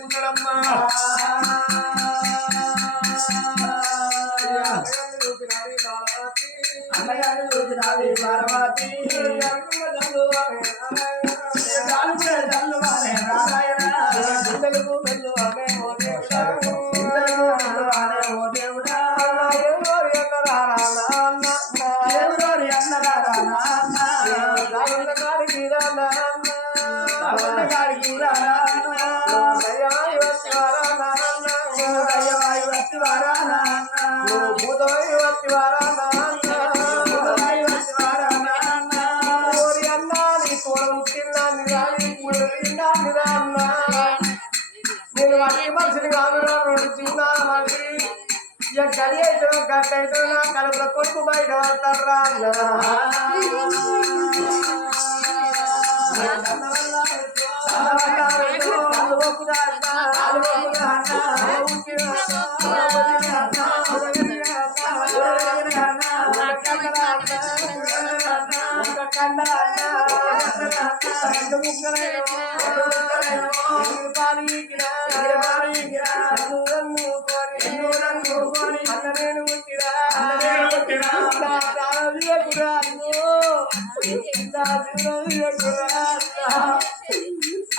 చేసుకున్నాడమ్మా అన్నగారు చూసినాది పార్వతి గుండెలకు మెల్లు అనే ఓ దేవుడా ఓ దేవుడా ఎవరు ఎన్నరారా నాన్న ఎవరోరి అన్నగారా నాన్న రాగుల గారికి రా నాన్న గారికి దయ్యాయి వచ్చివారా నాన్న దయ్యవాయి వచ్చివారా నాన్న భూతమై వచ్చివారా నాన్న ఓరి అన్నా నీ తోడ తిన్నాను రాని తిన్నాను రాన్న నేను వాటి మనిషిని కాదు చిన్నా మరి ఇక గడి అయితే గట్ట అయితే నా కడుపులో కొడుకు బయట పడతారు రా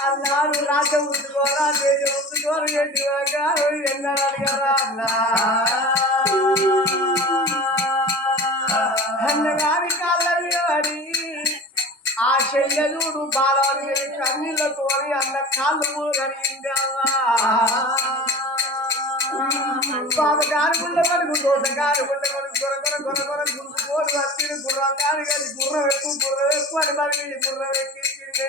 అన్నాడు రాజ ఉంచుకోరా ఉంచుకోరు ఎన్నాడు అడిగారా అన్నగారి కాళ్ళని వాడి ఆ చెల్లెలుడు బాలవాడి కన్నీళ్ళతో అన్న కాళ్ళు కడిగిందమ్మా పాపగారి గుండ కొడుకు దోసగారి గుండ కొడుకు కొర గుంజుకోని వచ్చి గుర్రం గారి కానీ గుర్రం ఎక్కువ అని మరి గుర్రం ఎక్కించింది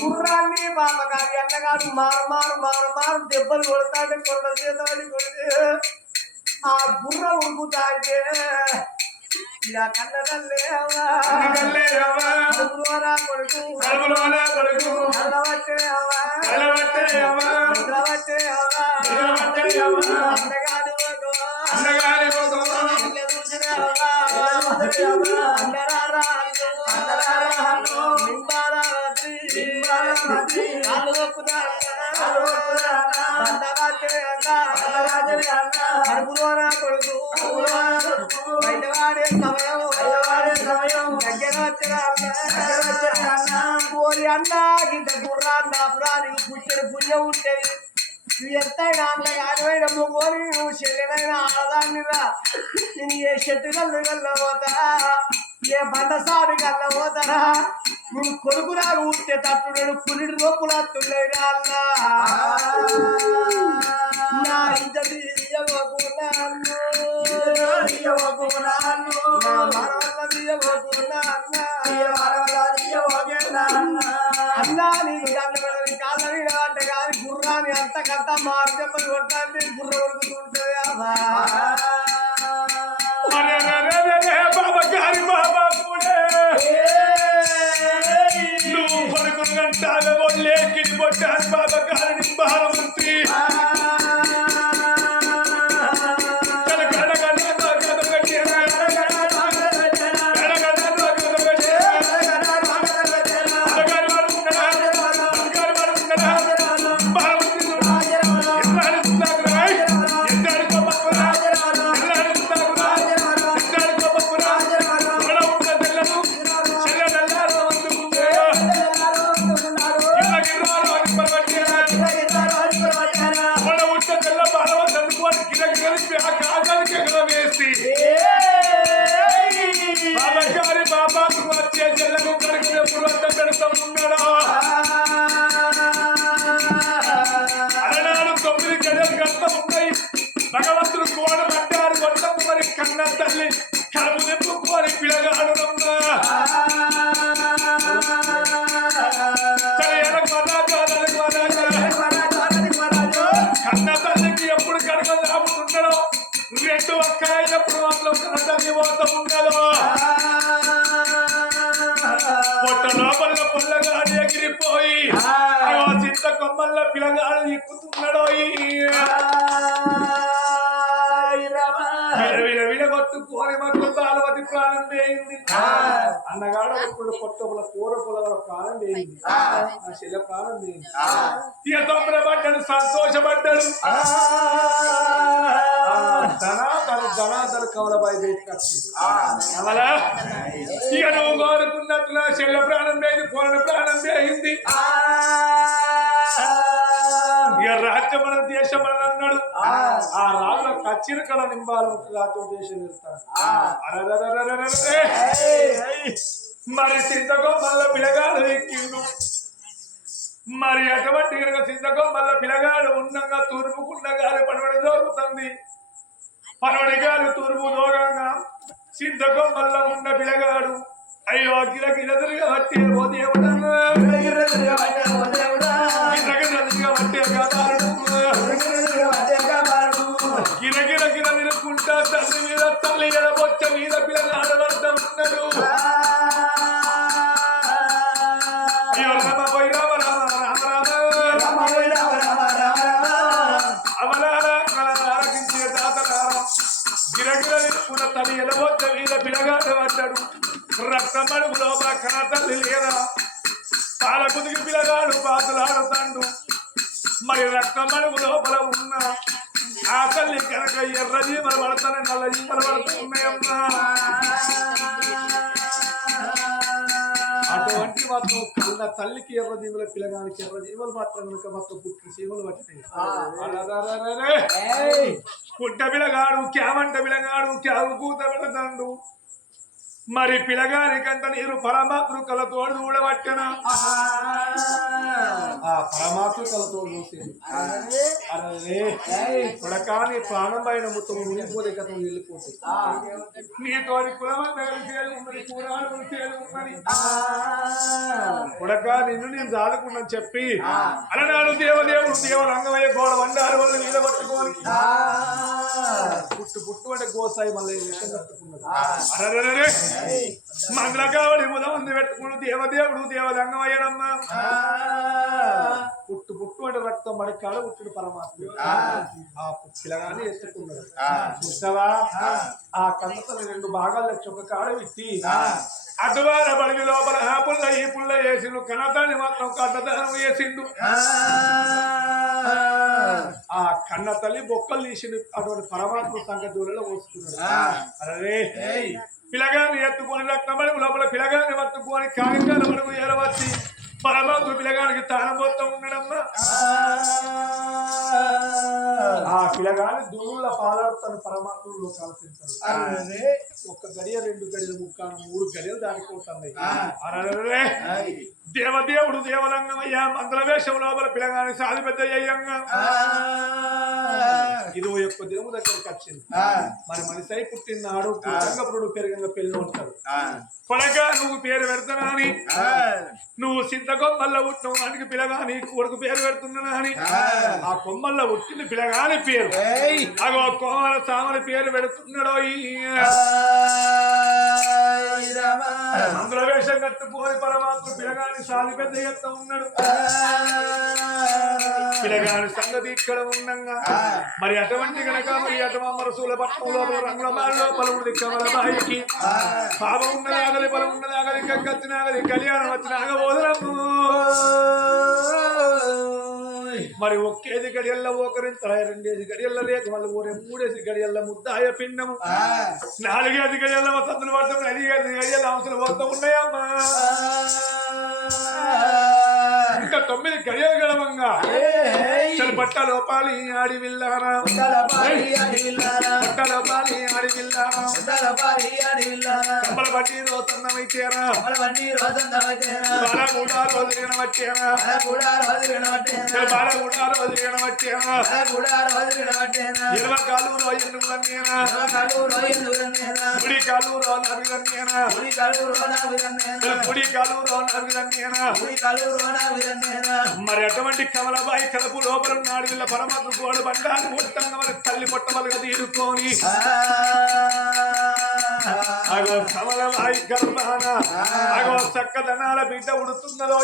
గుర్రాన్ని పాపగారి అన్నగారు మారు దెబ్బలు కొడతాడు కొరడ చేతబడి కొడితే ఆ గుర్రం ఉరుకుతాంటే ఇలా కన్నదల్లే కొడుకు అల్లబట్టే కొడుకు బయటవాడే సమయం దగ్గర వచ్చిన అన్నా ఇంత గుర్రాన్ని అపురానికి పుట్టిన పుణ్యం ఉంటుంది ఎంతైనా అన్న కానివైన మొగోని నువ్వు చెల్లెనైనా ఆడదాన్ని రా నేను ఏ చెట్టు కళ్ళ పోతారా ఏ బండసారి కళ్ళ పోతారా నువ్వు కొడుకులా ఉంటే తట్టు నేను పులిడి లోపులా తుల్లేగా అన్నా నా ఇద్దరి అన్నా నీకు కాళ్ళని అంటే కానీ గుర్రాన్ని అంతకంత మార్గమ్మని కొట్టాలి గుర్ర ఉడుకుతుంటుంది నువ్వు పడుకున్నట్టావే వాళ్ళే కిడి కొట్టాను బాబా గారిని భారమంత్రి భగవంతుడు కోడ పడ్డారు కొట్టము మరి కన్న తల్లి కడుపు నింపుకొని పిల్లగాడు కన్న తల్లికి ఎప్పుడు కనుక రాబోతుండడో రెండు ఒక్కరైనప్పుడు అందులో కన్న తల్లి పోతూ ఉండదు పొట్ట లోపల పొల్లగాడు ఎగిరిపోయి చింత కొమ్మల్లో పిల్లగాడు ఎక్కుతున్నాడో విడగొట్టుకోని మట్టు బాలవతి ప్రాణం వేయింది అన్నగాడ ఇప్పుడు కొత్త కూర పొల ప్రాణం వేయింది ఆ చెల్ల ప్రాణం వేయింది ఇక తొందరపడ్డాడు సంతోషపడ్డాడు ధనాధన కమలబాయి బయటకు వచ్చింది కమలా ఇక నువ్వు కోరుకున్నట్లు చెల్ల ప్రాణం వేయింది పూర్ణ ప్రాణం వేయింది ఇక రాజ్యం మన దేశం మన అన్నాడు ఆ రాజుల కచ్చిరి కళ నింబాలకు రాజ్యం దేశం వెళ్తాడు మరి సింతకో మళ్ళా పిల్లగాడు ఎక్కిండు మరి అటువంటి కనుక సింతకో మళ్ళా పిల్లగాడు ఉండగా తూర్పుకున్న గాలి పనవడి దోగుతుంది పనవడి గాలి తూర్పు దోగంగా సింతకో మళ్ళా ఉన్న పిల్లగాడు అయ్యో గిరగిరదురుగా వట్టి ఓ దేవుడా గిరగిర గిర నిలుకుంటా తల్లి మీద తల్లి ఎడబొచ్చ మీద పిల్లగాడు అర్థం ఉన్నాడు గిరగిర నిలుకున్న తల్లి ఎడబొచ్చ మీద పిల్లగాడు పడ్డాడు రక్తం అడుగు లోపల కన తల్లి లేదా పాల కుదికి పిల్లగాడు బాతులాడుతాడు మరి రక్తం అడుగు లోపల ఉన్న ఆ తల్లి కనుక ఎర్ర జీమలు పడతానే నల్ల జీమలు పడుతున్నాయమ్మా అటువంటి మాత్రం కళ్ళ తల్లికి ఎర్ర జీవుల పిల్లగానికి ఎర్ర జీవులు మాత్రం కనుక మొత్తం పుట్టి జీవులు పట్టినాయి పుట్ట పిల్లగాడు క్యామంట పిల్లగాడు క్యావు కూత పెడతాడు మరి పిల్లగానికంట నీరు పరమాత్మ కలతోడు చూడబట్టన పరమాత్మ కలతోడు చూసింది కొడకాని ప్రాణం పైన మొత్తం మునిగిపోతే కథం వెళ్ళిపోతాయి నీతోని కులమంతా కలిసి కూరాలు కొడక నిన్ను నేను చాలుకున్నాను చెప్పి అలనాడు దేవదేవుడు దేవరంగమయ్య గోడ వండారు వాళ్ళు నీళ్ళ పట్టుకోని పుట్టు పుట్టు అంటే గోసాయి మళ్ళీ విషయం కట్టుకున్నాడు మంగళ కావడి ముదమంది పెట్టుకుని దేవదేవుడు దేవదంగమయ్యనమ్మా పుట్టు పుట్టు అంటే రక్తం మడి కాడ పుట్టుడు పరమాత్మ ఆ పిల్లగానే ఎత్తుకున్నాడు చూసావా ఆ కన్నతల్లి రెండు భాగాల్లో చొక్క కాడ పెట్టి అటువార బడివి లోపల ఆ పుల్ల ఈ పుల్ల వేసిండు కన్నతాన్ని మాత్రం కన్నదానం వేసిండు ఆ కన్న తల్లి బొక్కలు తీసిండు అటువంటి పరమాత్మ సంగతులలో పోసుకున్నాడు అరే పిల్లగాన్ని ఎత్తుకొని రక్తమడి లోపల పిల్లగాన్ని పట్టుకొని కాగితాల వరకు ఏరవచ్చి పరమాత్మ పిల్లగానికి తానం మొత్తం ఉండడమ్మా ఆ పిల్లగాని దూరుల పాలాడుతాను పరమాత్మలో కలిసింటారు ఒక్క గడియ రెండు గడియలు ముక్కాను మూడు గడియలు దాటిపోతున్నాయి దేవదేవుడు దేవరంగమయ్యా మంత్ర వేషం లోపల పిల్లగాని సాధి పెద్ద అయ్యంగా ఇది యొక్క దినము దగ్గరికి వచ్చింది మరి మనిషి పుట్టినాడు రంగపురుడు పెరగంగా పెళ్ళి ఉంటాడు కొడక నువ్వు పేరు పెడతానా అని నువ్వు సింతకొమ్మల్లో పుట్టిన వానికి పిల్లగాని కొడుకు పేరు పెడుతున్నా అని ఆ కొమ్మల్లో పుట్టిన పిల్లగాని పేరు అగో కోమల సామని పేరు పెడుతున్నాడో మందుల వేషం కట్టుకోని పరమాత్మ పిల్లగాని సాలి పెద్ద ఎత్త ఉన్నాడు పిల్లగాని సంగతి ఇక్కడ ఉండగా మరి అటువంటి కనుక మరి అటమా మరసూల పట్టణంలో రంగుల మాల్లో పలువురు దిక్కమల బాయికి పాపం ఉన్నది ఆగలి పొలం ఉన్నది ఆగలి కచ్చిన ఆగలి కళ్యాణం వచ్చిన ఆగబోదరము మరి ఒక్కేది గడియల్ల ఓకరింతాయ రెండేది గడియల్ల రేఖ మళ్ళీ ఊరే మూడేసి గడియల్ల ముద్దాయ పిండము నాలుగేది గడియల్ల వసతులు పడతాం 5 గడియల్ల అంశాలు పోతా ఉన్నాయమ్మా ఇంకా 9 గడియలు గడవంగా బట్ట లోపాలి ఆడి విల్లారా బట్ట లోపాలి ఆడి విల్లారా కమ్మల బట్టి రోజన్నమైతేరా బాల కూడా రోజున వచ్చేరా బాల కూడా రోజున వచ్చేరా 20 కాలు రోజులు గుడి కాలు రోజునేనా మరి అటువంటి కమలబాయి కలుపు లోపల నాడు వీళ్ళ పరమాత్మ గోడు బండాన్ని ముట్టంగా మరి తల్లి పొట్టమలుగా తీరుకొని అగో కమలబాయి గర్భాన అగో చక్కదనాల బిడ్డ ఉడుతున్నదో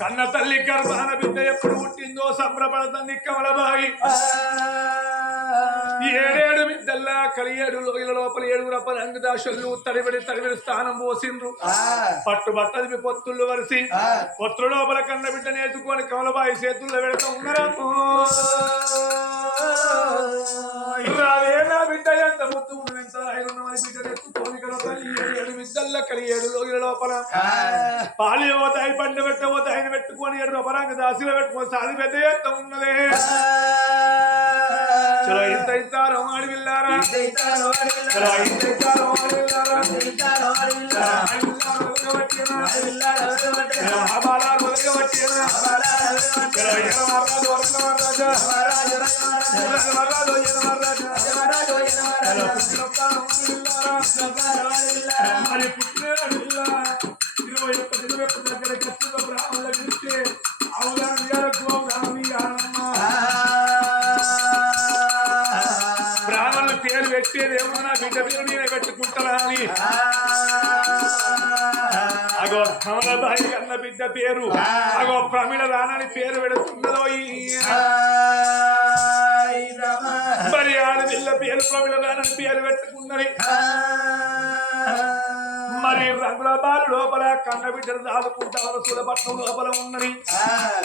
కన్న తల్లి గర్భాన బిడ్డ ఎప్పుడు పుట్టిందో సంబరపడుతుంది కమలబాయి 7 బిడ్డల్లా కలియేడు లోయల లోపల 7 అపరంగ దాసులు తడిబడి స్థానం పోసిండ్రు పట్టు బట్టది పొత్తుళ్ళు వరిసి పొత్తుల లోపల కన్న బిడ్డ నేర్చుకొని కమలబాయి చేతుల్లో పెడతా ఉన్నారమ్మో రావే నా బిడ్డ ఎంత ముత్తు ఎంత ఐదున్నమని బిడ్డ ఎత్తుకొని కలియేడు మిద్దల్ల కలియేడు లోయల లోపల పాలి పోతాయి పండు పెట్టబోతాయి ఆయన పెట్టుకొని 7 అపరంగ దాసులు పెట్టుకొని సాది పెద్ద ఎంత ఉన్నదే చలో ఇంత ఇస్తారో అడిగిల్లారా మరి పుట్టిన 21 దగ్గర ఖర్చులో బ్రాహ్మణుల చూస్తే బ్రాహ్మణుల పేరు పెట్టేది ఏమన్నా బిడ్డ పేరు నేనే పెట్టుకుంటారా అని అగో కమలబాయి అన్న బిడ్డ పేరు అగో ప్రమిళ రానని పేరు పెడుతున్నదో మరి ఆడపిల్ల పేరు ప్రమిళ రానని పేరు పెట్టుకున్నది మరి రంగుల బాలు లోపల కన్న బిడ్డలు దాదుకుంటారు సులభట్నం లోపల ఉన్నది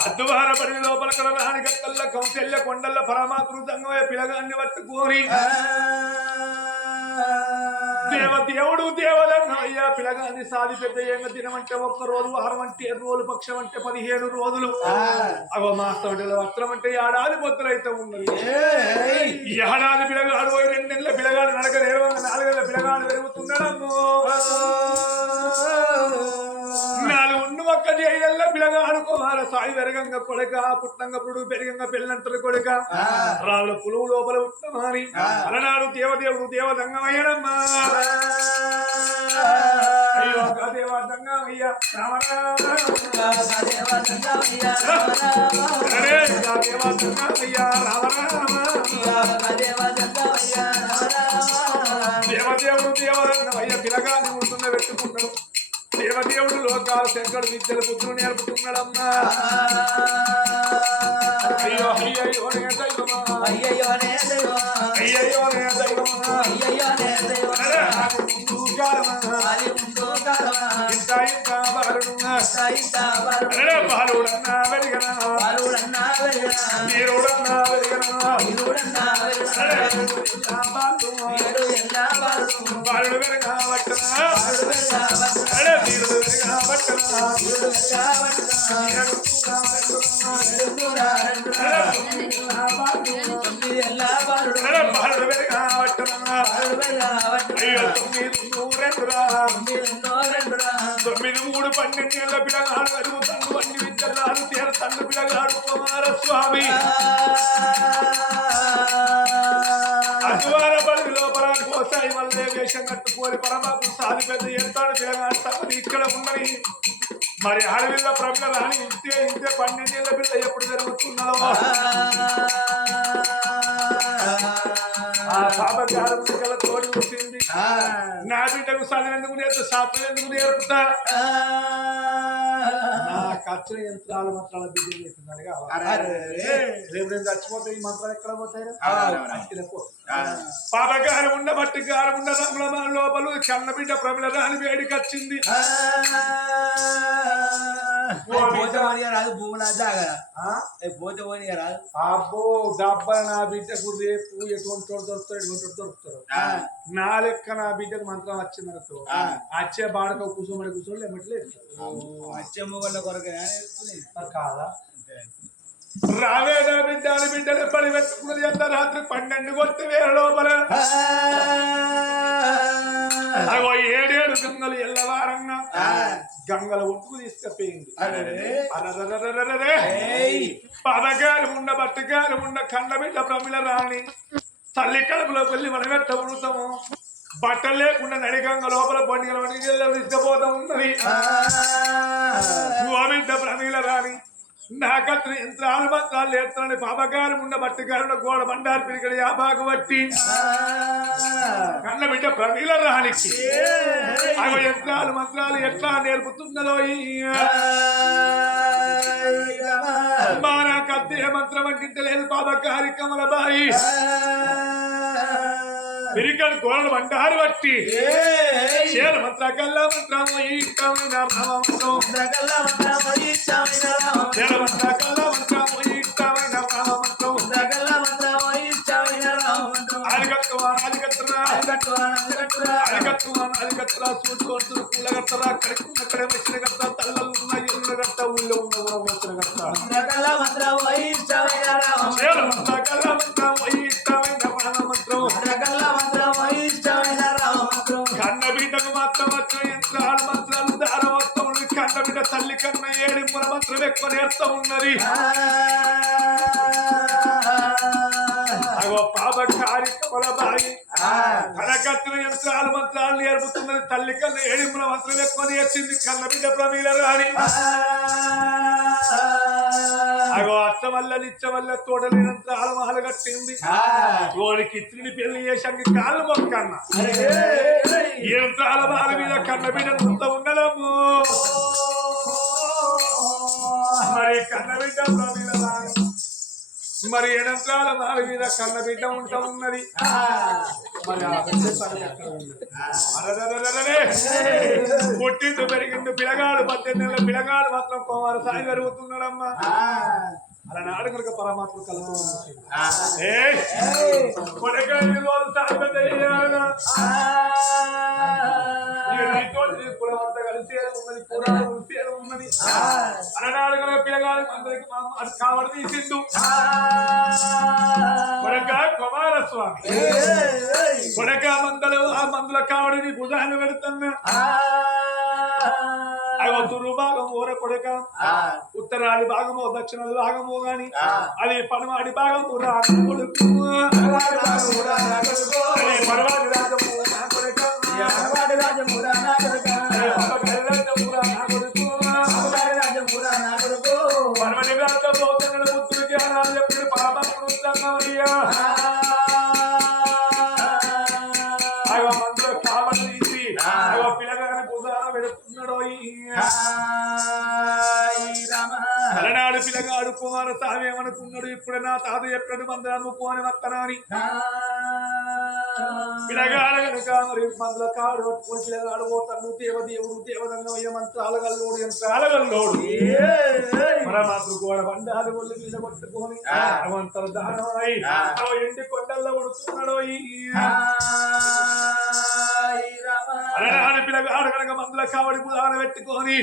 అద్దువార పడి లోపల కల రాణి గట్టల్ల కౌశల్య కొండల్ల పరమాతృతంగా పిలగాన్ని పట్టుకొని దేవుడు దేవలన్న అయ్యా పిలగాన్ని సాది పెద్ద ఏమ దినమంటే 1 రోజు వారం అంటే 7 రోజులు పక్షం అంటే 17 రోజులు అగో మాసం అంటే వస్త్రం అంటే ఏడాది పొత్తులైతే ఉన్నది ఏడాది పిలగాడు 2 నెలల పిలగాడు నడక 4 నెలల పిలగాడు పెరుగుతున్నాడమ్మో 4 ఒక్కటి 5 నెలల పిలగాడు కుమార సాయి వెరగంగా కొడక పుట్టంగా పుడు పెరిగంగా పెళ్ళంటలు కొడక రాళ్ళ పులువు లోపల ఉత్తమాని అలనాడు దేవదేవుడు దేవదంగమయ్యడమ్మా అయ్యో దేవదంగమయ్య దేవదేవుడు దేవదంగమయ్య పిలగాన్ని ఉంటున్న పెట్టుకుంటాడు దేవదేవుడు లోకాల శంకరు విద్యల పుత్రుడు నేర్పుతున్నాడమ్మా అయ్యో అయ్యో బాలుడన్నా వెలిగనా నీరుడన్నా వెలిగనా బాలుడు వెరగా పట్టనా నీరుడు వెరగా పట్టనా బాలుడు వెరగా పట్టనా అయ్యో 9 3 12 ఏళ్ళ పిల్లగాడు అడుగుతాడు అన్ని విద్యలాడు తీరతండ్రి పిల్లగాడు కుమారస్వామి అద్వార బలి లోపల కోసాయి వల్లే వేషం కట్టుకోని పరమాత్మ సాది పెద్ద ఎంతాడు పిల్లగాడు తప్పది ఇక్కడ ఉన్నది మరి ఆడపిల్ల ప్రమిళ రాని ఇంతే 12 ఏళ్ళ పిల్ల ఎప్పుడు జరుగుతున్నదో పాపకారం తోడి వచ్చింది నా బిడ్డకు చదువు ఎందుకు నేర్పు శాస్త్రం ఎందుకు నేర్పుతా నా ఖర్చు యంత్రాలు మంత్రాల బిడ్డ చేస్తున్నాడు రేపు నేను చచ్చిపోతే ఈ మంత్రాలు ఎక్కడ పోతాయి పాపకారం ఉన్న బట్టి కారం ఉన్న రంగుల లోపల కన్న బిడ్డ ప్రమిళ రాని వేడికి వచ్చింది రాదు భూములు పోతే రాదు అబ్బో డబ్బా నా బిడ్డకు రేపు ఎటువంటి దొరుకుతాడు ఎటువంటి దొరుకుతాడు నా లెక్క నా బిడ్డకు మంత్రం వచ్చిందనుకో వచ్చే బాడక కూర్చోమని ఏమట్లేదు వచ్చే మొగళ్ళ కొరకు కాదా రావేదా బిడ్డలు బిడ్డలు పడి పెట్టుకున్నది ఎంత రాత్రి 12 కొట్టి వేల లోపల అగో 7 గంగలు ఎల్లవారంగా గంగల ఒట్టుకు తీసుకపోయింది పదకాలు ఉన్న బట్టకాలు ఉన్న కండ బిడ్డ ప్రమిళ రాణి తల్లి కడుపులోకి వెళ్ళి మనం ఎట్ట ఉడతాము బట్టలు లేకుండా నడిగంగ లోపల పండుగల తీసుకుపోతా ఉన్నది బిడ్డ ప్రమిళ రాణి నాకత్ర యంత్రాలు మంత్రాలు లేస్తానని పాపకారం ఉన్న బట్టకారుల గోడ బండారు పిరికడి ఆ బాగు బట్టి కన్న బిడ్డ ప్రమిళ రానికి అవి యంత్రాలు మంత్రాలు ఎట్లా నేర్పుతున్నదో నాకు అద్దె మంత్రం అంటించలేదు పాపకారి కమలబాయి తిరిగడు గోడలు బండారు బట్టి చేల మంత్ర కల్లా మంత్రము ఇష్టమైన రామమంత్రం చేల మంత్ర కల్లా మంత్రము ఇష్టమైన రామమంత్రం అలికట్టురా చూసుకోవచ్చు పూలగట్టరా అక్కడే వచ్చిన గట్ట తల్లలు ఉన్న ఎల్లు గట్ట ఊళ్ళో ఉన్న వచ్చిన గట్ట కన్నబిడ్డకు మాత్రం వచ్చిన యంత్రాలు మంత్రాలు దారవస్తా ఉన్నది కన్నబిడ్డ తల్లి కన్న ఏడింపుల మంత్రం ఎక్కువ నేర్తా ఉన్నది పాప కార్యక్రమాల బాగి కనకత్తుల యంత్రాలు మంత్రాలు నేర్పుతున్నది తల్లి కన్న ఏడింపుల మంత్రం ఎక్కువ నేర్చింది కన్నబిడ్డ ప్రమీల రాణి అగో అత్త వల్ల నిచ్చ వల్ల తోటలేనంత ఆలమహలు కట్టింది వాడికి ఇత్రుని పెళ్లి చేశాక కాళ్ళు మొక్కన్న ఎంత ఆలమహల మీద కన్నబిడ్డ ముంత ఉండడము మరి కన్నబిడ్డ ప్రమీల రాణి మరి ఏడంత్రాల నాలుగు మీద కన్నబిడ్డ ఉంటా ఉన్నది పుట్టిండు పెరిగిండు పిల్లగాడు 18 నెలల పిల్లగాడు మాత్రం కుమారు సాయి జరుగుతున్నాడమ్మా అలా నాడు కనుక పరమాత్మ కలుగు కులమంతా కలిసి ఉన్నది అలనాడు కనుక పిల్లగాడు అందరికి కావడి తీసిండు కొడక కుమారస్వామి కొడక మందలు ఆ మందుల కావడిని భుజాన్ని పెడుతున్నా తూర్పు భాగం ఊర కొడక ఉత్తరాది భాగమో దక్షిణాది భాగమో గాని అది పడవాడి భాగం కొడుకు పడవాడి రాజము నా కొడక పడవడి రాజంలో బుద్ధుడు జ్ఞానాలు చెప్పి పరమాత్మయ్యా మందులో కావడి తీసి పిల్లగాని భుజాన పెడుతున్నాడు అలనాడు పిల్లగాడు కుమారస్వామి ఏమనుకున్నాడు ఇప్పుడు నా తాత చెప్పాడు మందులు అమ్ముకోని వత్తనాని పిల్లగాడు కనుక మరి మందుల కాడు పట్టుకుని పిల్లగాడు పోతాడు దేవదేవుడు దేవదంగమయ్య మంత్రాల గల్లోడు యంత్రాల గల్లోడు పరమాత్మ గోడ బండాలు ఒళ్ళు మీద పట్టుకొని అవంతర దానమై ఎండి కొండల్లో ఉడుతున్నాడు అలనాడు పిల్లగాడు కనుక మందుల కావడి పుదాన పెట్టుకొని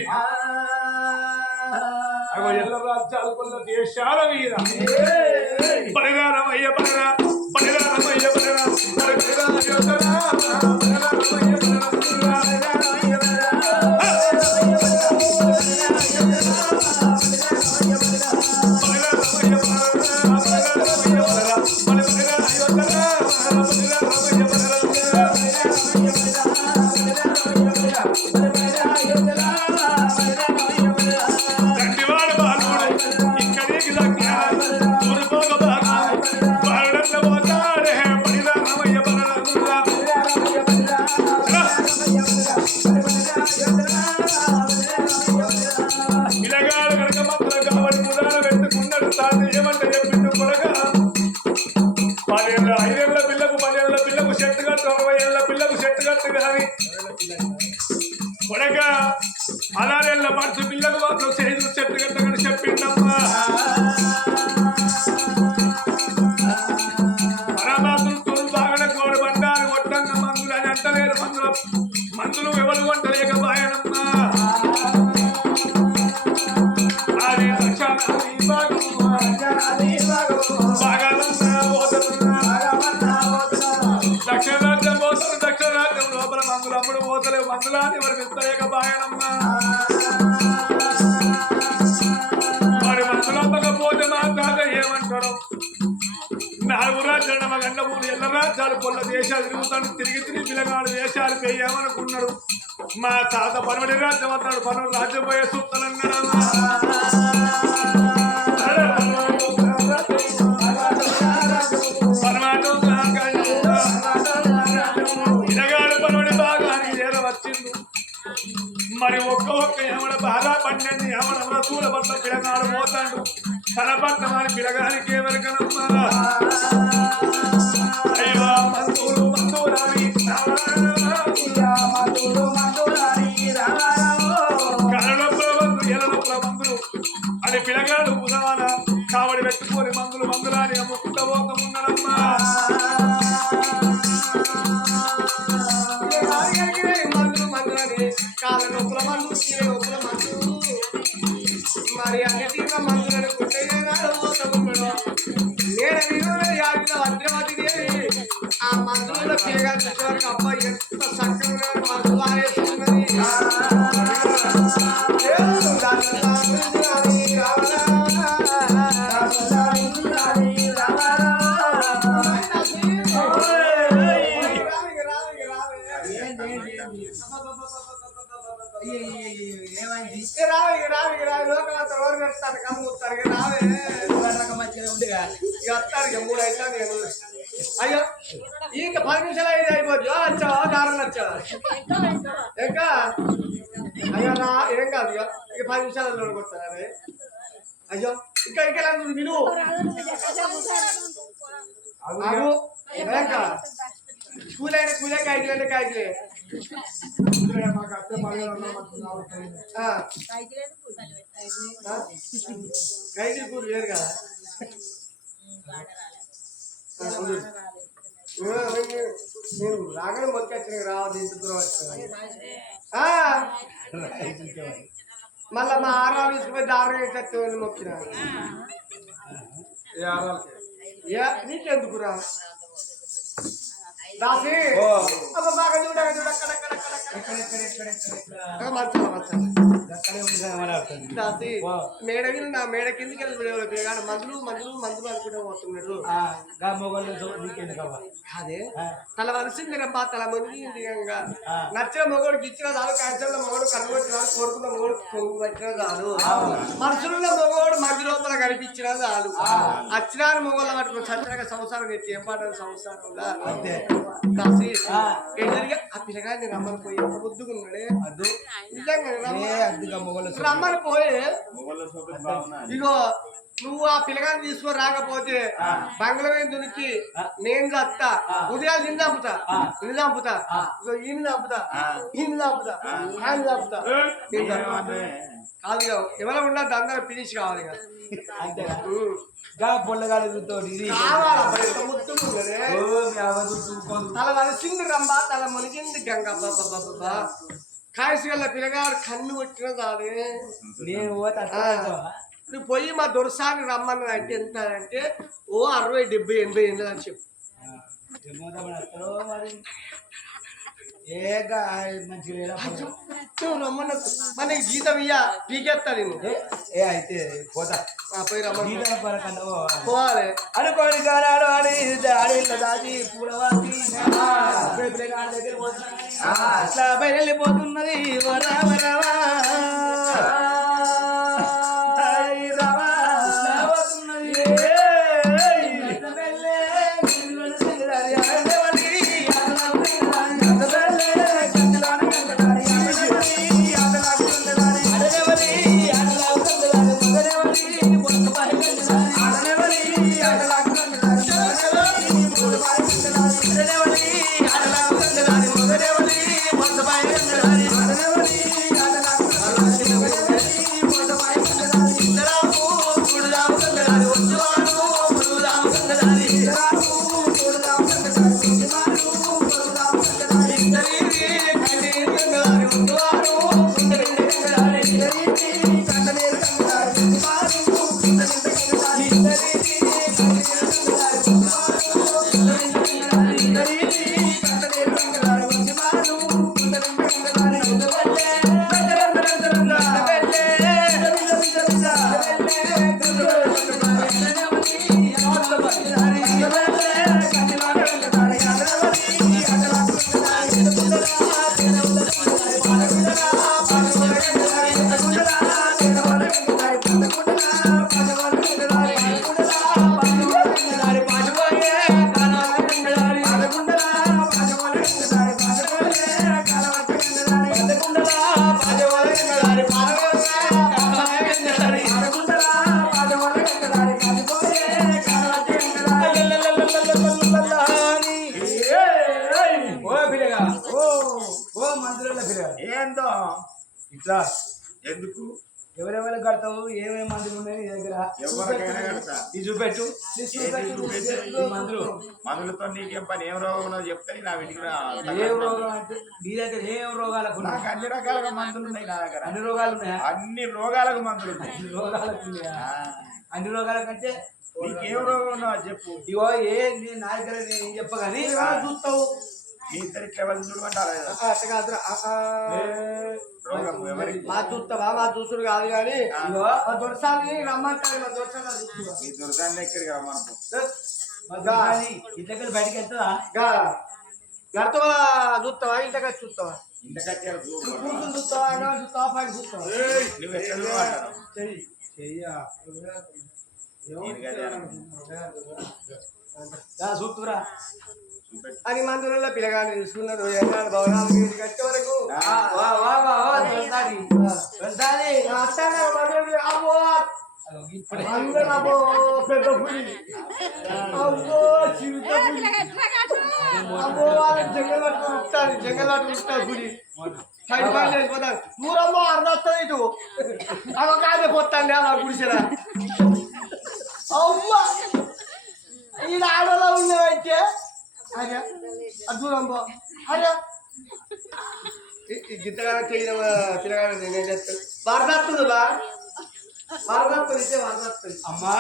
ఎల్ల రాజ్యాలు కొన్న దేశాల మీద బలిరామయ్య బలిరా బలిరామయ్య బలిరా కొడక అలారేళ్ళ మనసు పిల్లకు మాత్రం చేతులు చెట్టు కట్టగని చెప్పిండమ్మా పరమాత్మలు తోడు బాగానే కోడి పడ్డారు ఒట్టంగా మందులు అని అంటలేరు మందులు ఎవరు వంటలేకపోయానమ్మా అది దక్షిణ రాజ్యం పోతారు దక్షిణ రాజ్యం లోపల మందులు అప్పుడు పోతలేవు మందులాన్ని ఎవరు విస్తలేకపోయానమ్మా మరి మందులు అమ్మకపోతే మాత్రాక ఏమంటారు 4 రాజ్యాలు నమ్మ గంట 3 ఎల్ల రాజ్యాలు కొల్ల దేశాలు తిరుగుతాడు తిరిగి పిల్లగాడు దేశాలు పెయ్యామనుకున్నాడు మా తాత పనవడి రాజ్యం అన్నాడు పనవడి రాజ్యం పోయే సూత్తనన్నాడు పిల్లగాడు పనవడి బాగా వచ్చిండు మరి ఒక్క ఏమడ బాగా పండండి ఏమడ రసూల పట్ల పిల్లగాడు పోతాడు తన పట్ల మరి పిల్లగానికి ఎవరికనమ్మా అయ్యో మందులు మందురాని కళ్ళలోపల మందులు ఎలలోపల మందులు అని పిల్లగాడు బుధవాన కావడి పెట్టుకొని మందురాని అమ్ముకుంట పోకమున్నాడమ్మా మందులని కాళ్ళ నొప్పుల మందు కీళ్ళ నొప్పుల మందు మరి అన్ని తీవ్ర మందులను గుర్తయ్యగాడు పోతున్నాడు నేను వీరుడు యాగిన వజ్రవతి దేవి ఆ మందులలో పిల్లగా చూసేవారికి అబ్బాయి ఎంత చక్కగా మందు వారేస్తున్నది అయ్యో ఇంకా 10 నిమిషాలు అయితే అయిపోద్ది వచ్చావా దారం వచ్చావా ఇంకా అయ్యో ఏం కాదు ఇక 10 నిమిషాలలో కొడతారే అయ్యో ఇంకా ఇంకా విలువ కూలే 5 గంటలకి 5 కైకిలి కూలి వేరు కదా నేను రాగానే మొక్కొచ్చిన రావద్దు ఇంత దూరం వచ్చిన మళ్ళా మా ఆరాలు తీసుకుపోయి దారుణం వేసేస్తామని మొక్కిన నీకెందుకురా దాసి బాగా చూడ దాసి మేడ నా మేడ కిందికి వెళ్ళి మందులు అనుకుంటే పోతున్నాడు అదే తల వలసింది రబ్బా తల మునిగింది నచ్చిన మొగోడికి ఇచ్చిన చాలు క్యాన్సర్లో మొగోడు కనుగొచ్చిన కోరుకున్న మొగోడు పొంగు వచ్చిన చాలు మనుషుల్లో మొగోడు మధ్య లోపల కనిపించిన చాలు అచ్చినాన్ని మొగోళ్ళ పట్టుకుని సత్యంగా సంసారం ఎత్తి ఏం పాట సంసారంగా కాసి ఆ పిల్లగాడిని రమ్మని పోయి ఎంత బుద్దుకున్నాడే అద్దు రమ్మని పోయి ఇగో నువ్వు ఆ పిల్లగాని తీసుకొని రాకపోతే బంగ్లమే దునికి నేను చస్తా ఉదయాలు నిన్ను చంపుతా ఈయన చంపుతా ఆయన చంపుతా కాదు ఎవరో ఉండదు అందరూ ఫినిష్ కావాలి తల వలసింది రంబ తల మునిగింది గంగ కాయసిగల్ల పిల్లగాడు కన్ను కొట్టిన దాని నేను నువ్వు పోయి మా దొరసాని రమ్మని అంటే ఎంత అంటే ఓ 60, 70, 80 ఏళ్ళు అని చెప్పు మన జీతం ఇయ్యా పీకేస్తా నేను అయితే పోతా పోయి రమ్మని పోవాలి అనుకోని గారాడు అడవిలో దాచి పూలవాసి అట్లా బయలు వెళ్ళిపోతున్నది వరావరావా ఇట్లా ఎందుకు ఎవరెవరు కడతావు ఏమేమి మందులు ఉన్నాయి నీ దగ్గర ఎవరికైనా కడతా ఇది చూపెట్టు ఈ మందులు మందులతో నీకేం పని ఏం రోగం ఉన్నదో చెప్తే నా ఇంటికి రా. ఏం రోగం అంటే నీ దగ్గర ఏం రోగాలకు ఉన్నాయి? నాకు అన్ని రకాలుగా మందులు ఉన్నాయి నా దగ్గర. అన్ని రోగాలు ఉన్నాయా? అన్ని రోగాలకు మందులు ఉన్నాయి. అన్ని రోగాలకు ఉన్నాయా? ఆ, అన్ని రోగాల కంటే నీకేం రోగం ఉన్నావో చెప్పు. ఇగో నా దగ్గర నేను చెప్పగాని చూస్తావు నీ ఇద్దరికి ఎవరు చూడమంటారా అట్టగాదురా రోగం ఎవరికి మా చూస్తావా మా చూసుడు కాదు కానీ మా దొరసాన్ని రమ్మంటాడు మా దొరసాన్ని చూస్తున్నా ఈ దుర్గాన్ని ఎక్కడికి రమ్మనుకో. ఇంట్లో బయటకి వెళ్తుందా? గడతావా చూస్తావా ఇంతగా చూస్తావా ఇంటికి వచ్చారు చూడు. కూర్చుని చూస్తావా అక్కడ చూస్తావా పైన చూస్తావా నువ్వు ఎక్కడ చూడమంటారు చూస్తురా అని మందులలో పిల్లగాని తీసుకున్నారు ఎన్నాడు భవనాలు వీటి కట్టే వరకు పెద్ద పులి అబ్బో చిరుత పులి అబ్బో వాళ్ళని జంగలాటు ఉంటారు జంగలాటు ఉంటారు పులి సైడ్ పని వెళ్ళిపోతారు దూరమ్మో అర్థం ఇటు అవ కాదే పోతాండి అలా గుడిసెలా అమ్మా ఈ ఆడలో ఉన్నవైతే అదే అద్భుతంబో అదే గిత్తగా చేయడం పిల్లగాడు నేను చేస్తాను వరదత్తుడు వరదత్తుడు ఇచ్చే వరదత్తుడు అమ్మా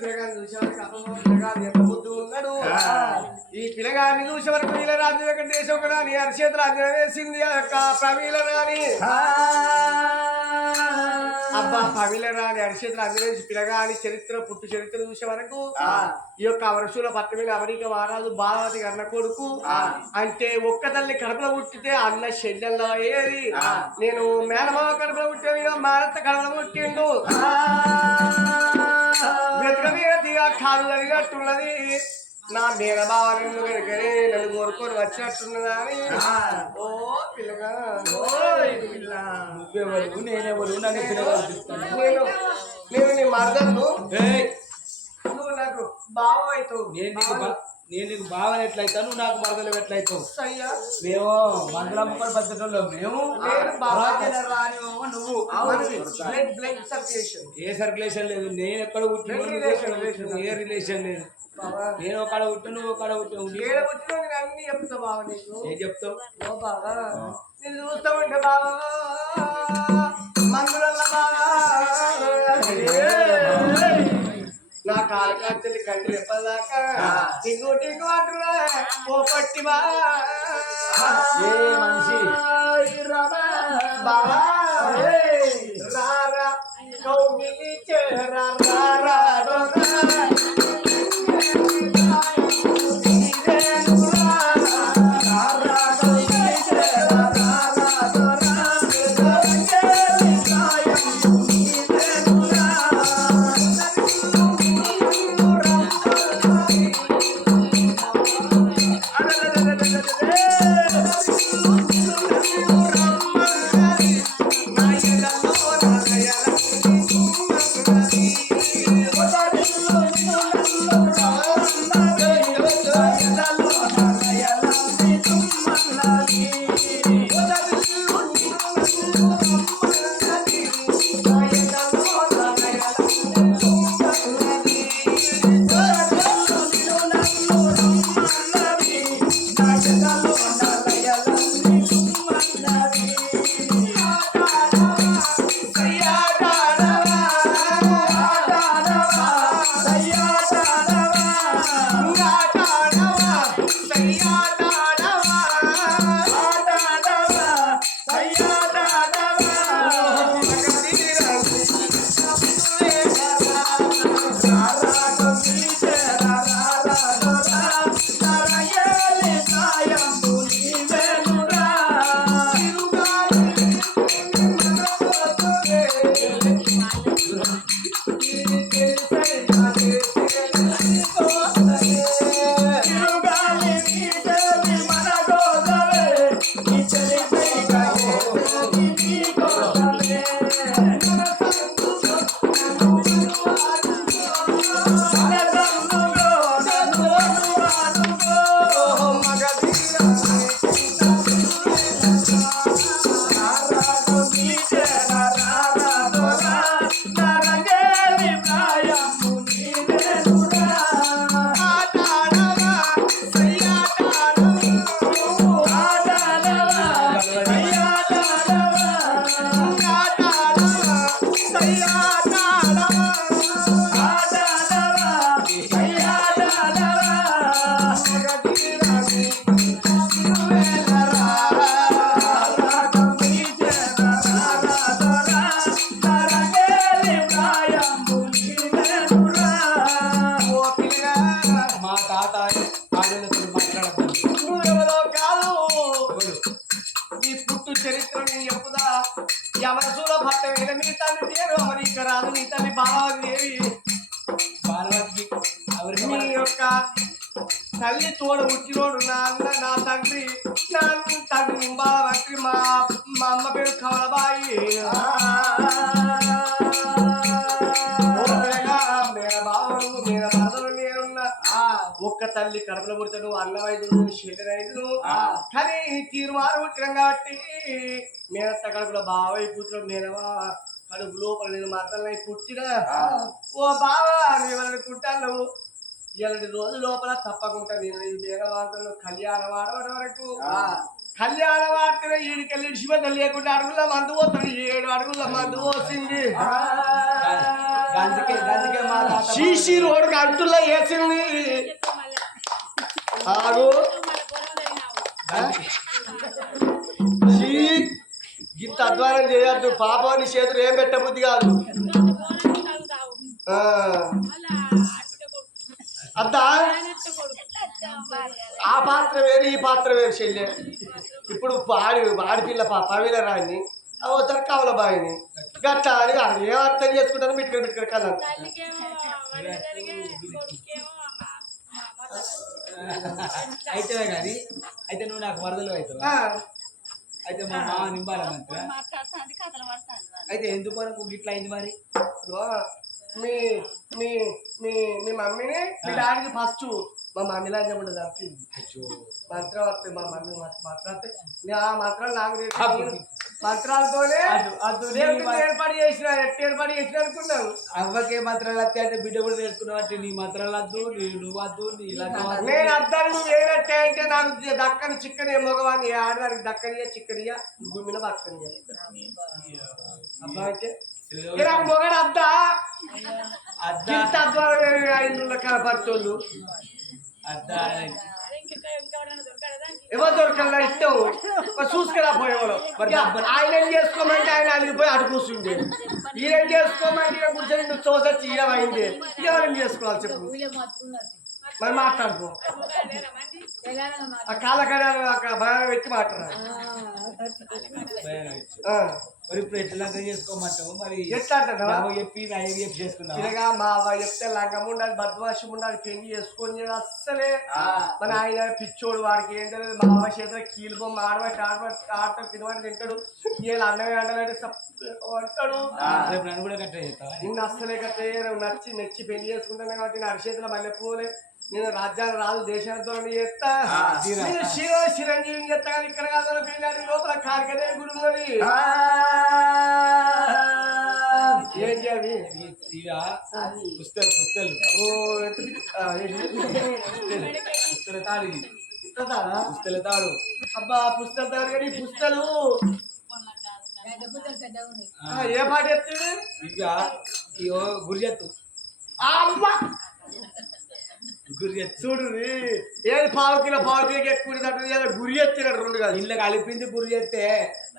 పిల్లగాని చూసేవారికి పిల్లగాడు ఎంత బుద్ధి ఉన్నాడు ఈ పిల్లగాన్ని చూసే వరకు వీళ్ళ రాజ్యం వెంకటేశ్వర ఒక రాని హర్షేత రాజ్యం వేసింది ప్రవీణ రాని అబ్బా ప్రవీణ రాని హర్షేత రాజ్యం వేసి పిల్లగాని చరిత్ర పుట్టు చరిత్ర చూసే వరకు ఈ యొక్క వర్షుల పట్ల మీద అమెరికా మహారాజు బాలవతి అన్న కొడుకు అంటే ఒక్క తల్లి కడుపులో పుట్టితే అన్న శల్యంలో ఏది నేను మేనమావ కడుపులో పుట్టే మారత కడుపులో పుట్టిండు వెతక మీద కాదు అడిగట్టున్నది నా మేనమావ నిన్ను వెనుకనే నన్ను కోరుకొని వచ్చినట్టున్నదా అని ఓ పిల్లగా నువ్వెవరు నేనెవరు నన్ను పిల్లగాడు నేను నీ మరదను నువ్వు నాకు బావ అవుతావు నేను నీకు బాగా ఎట్లయితా నువ్వు నాకు మరదలు ఎట్లయితావు అయ్యా మేము మండలమ్మని పద్ధతుల్లో మేము రానివ్వము నువ్వు బ్లడ్ సర్క్యులేషన్ ఏ సర్క్యులేషన్ లేదు నేను ఎక్కడ పుట్టిన ఏ రిలేషన్ లేదు నేను ఒక పుట్టు నువ్వు ఒక పుట్టు ఏడ పుట్టినా నేను అన్ని చెప్తా బావ నీకు ఏం చెప్తావు ఓ బావా నేను చూస్తా ఉంటే బావా మందులల్ల బావా నా కాలు కట్టెలు కంటి ఎప్పదాకా టింగు టింగు అంటున్నా ఓ పట్టి బా ఏ మనిషి బావా రారా కౌగిలి చేరా రారా నరంగేలి ప్రాయము నీవేనురా. ఆటాడవా సయ్యాటాడవా ఆటాడవా సయ్యాటాడవా. ఆటాడవా సయ్యాటాడవా ఆటాడవా సయ్యాటాడవా. మగధీరని తిరువేలరా ఓ పిల్లగా మా తాత ఆడలతో మాట్లాడతాను. నువ్వెవరో కాదు నీ పుట్టు చరిత్రని చెప్పుదా యమరసూల భర్త వేల నీ తల్లి పేరు అమరీక రాదు నీ తల్లి బాలాదేవి బాలవద్గి ఎవరికి నీ యొక్క తల్లి తోడు పుట్టినోడు నా అన్న నా తండ్రి నా తండ్రి నింబాలవంటి మా అమ్మ పేరు కమలబాయి ఓ పిల్లగా మేర బావను మేర బాధలు నేనున్నా ఒక్క తల్లి కడపల పుడితే నువ్వు అన్నవైదు చెల్లెనైదు కానీ తీర్మానం పుట్టినాం కాబట్టి మేనత్త కడుపులో బావై పుట్టిన మేనవా కడుపు లోపల నేను మాత్రమే పుట్టిన ఓ బావా నువ్వనుకుంటాను ఇలాంటి రోజు లోపల తప్పకుండా నేను ఈ మేనవార్తలు కళ్యాణం ఆడవడం వరకు కళ్యాణం ఆడితే ఈడికెళ్ళి ఇడిచిపోతే లేకుండా అడుగుల మందు పోతాడు 7 అడుగుల మందు పోసింది గందుకే మా తాత సీసీ రోడ్డుకి అంటుల్లో వేసింది ఆడు గింత అధ్వానం చేయద్దు పాపాన్ని చేతులు ఏం పెట్టబుద్ధి కాదు అద్దా ఆ పాత్ర వేరు ఈ పాత్ర వేరు చెల్లె ఇప్పుడు ఆడపిల్ల పవిల రాని అవసరం కవల బాయిని గట్లా అని కాదు ఏం అర్థం చేసుకుంటాను బిట్టుకర కదా అయితే కానీ అయితే నువ్వు నాకు వరదలు అవుతావు. అయితే మా మామ నింపాల మంత్ర అయితే ఎందుకు మనకు గిట్లా అయింది మరి. మీ మీ మీ మీ మమ్మీని మీ డాడీకి ఫస్ట్ మా మమ్మీలా చెప్పండి తప్పింది మంత్రం వస్తాయి మా మమ్మీ మంత్రాలు ఆ మంత్రాలు నాకు మంత్రాలతోనే ఏర్పాటు చేసిన ఏర్పాటు చేసిన అనుకున్నావు అవ్వకే మంత్రాలు వస్తాయి అంటే బిడ్డ కూడా నేర్చుకున్నావు అంటే నీ మంత్రాలు వద్దు నువ్వు వద్దు నీ ఇలా నేను అద్దాన్ని నువ్వు ఏనట్టే అంటే నాకు దక్కని చిక్కని మగవాన్ని ఆడడానికి దక్కనియా చిక్కనియా భూమిలో బక్కనియా అబ్బా అయితే నాకు మొగడు అద్దా అద్దా కనపడుతోళ్ళు ఎవరు దొరకల్లా ఇష్టం చూసుకురా పోయేవాళ్ళు ఆయన ఏం చేసుకోమంటే ఆయన అలిగిపోయి అటు కూర్చుండే ఈయన చేసుకోమంటే కూర్చొని నువ్వు చూసొచ్చి ఈయన అయింది ఎవరేం చేసుకోవాలి చెప్పు మరి మాట్లాడుకో ఆ కాలకడాలు అక్కడ భయం పెట్టి మాట్లాడాలి మరి ఇప్పుడు ఎట్లా చేసుకోమంటావు మరి ఎట్లా అంటారు చెప్పి చెప్పి చేసుకున్నావు ఇలాగా మా అవ్వ చెప్తే లంగం ఉండాలి బద్వాషం ఉండాలి పెళ్లి చేసుకొని అస్సలే మన ఆయన పిచ్చోడు వాడికి ఏం తెలియదు మా అవ్వ చేతిలో కీలు బొమ్మ ఆడబట్టి ఆడటం తినబడి తింటాడు వీళ్ళు అన్నమే అంటాడు అంటాడు నన్ను కూడా కట్ట చేస్తావా నిన్ను అస్సలే కట్టే నచ్చి మెచ్చి పెళ్లి చేసుకుంటాను కాబట్టి నా అరిచేతిలో మల్లెపూలే నేను రాజ్యాన్ని రాదు దేశాంతో చేస్తా నేను చిరంజీవి చేస్తా కానీ ఇక్కడ కాదు పెళ్ళాడి లోపల కార్కదే గుడి ఉన్నది ఏం చేయాలి పుస్తలు పుస్తలు పుస్తల తాడు పుస్తల తాడు అబ్బా పుస్తలు తాడు కానీ పుస్తలు ఏ పాట ఎత్తుడు ఇక ఇగో గురిజత్తు అమ్మ గురి ఎత్తు చూడు ఏది పావు కిలో ఎక్కువ గురి ఎత్తినాడు 2 కాదు ఇళ్ళకి కలిపింది గురి చేస్తే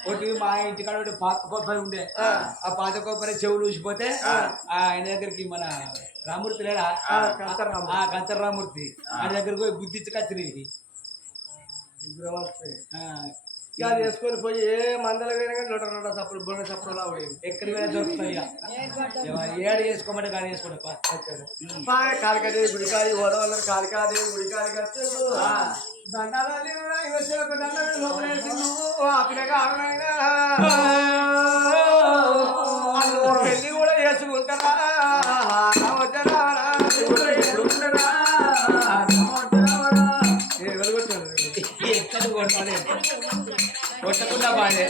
ఒకటి మా ఇంటికాడ ఒకటి పాత కొబ్బరి ఉండే ఆ పాత కొబ్బరి చెవులు ఊసిపోతే ఆయన దగ్గరికి మన రామూర్తి లేడా కంచర రామూర్తి ఆయన దగ్గరికి పోయి గుద్దించుకొచ్చినాయి అది వేసుకొని పోయి ఏ మందలు పోయినా కానీ లొట సప్పుడు బొండ సప్పుడులా ఉండేది ఎక్కడికి పోయినా దొరుకుతాయి ఏడు చేసుకోమంటే కానీ చేసుకోండి కాలికాదేవి గుడికాడి ఓడవాళ్ళకి కాలికాదేవి గుడికాడి కట్టారు దండాలు పెళ్లి కూడా చేసుకుంటారా ఎక్కడ కొట్టాలి కొట్టకుండా బాగా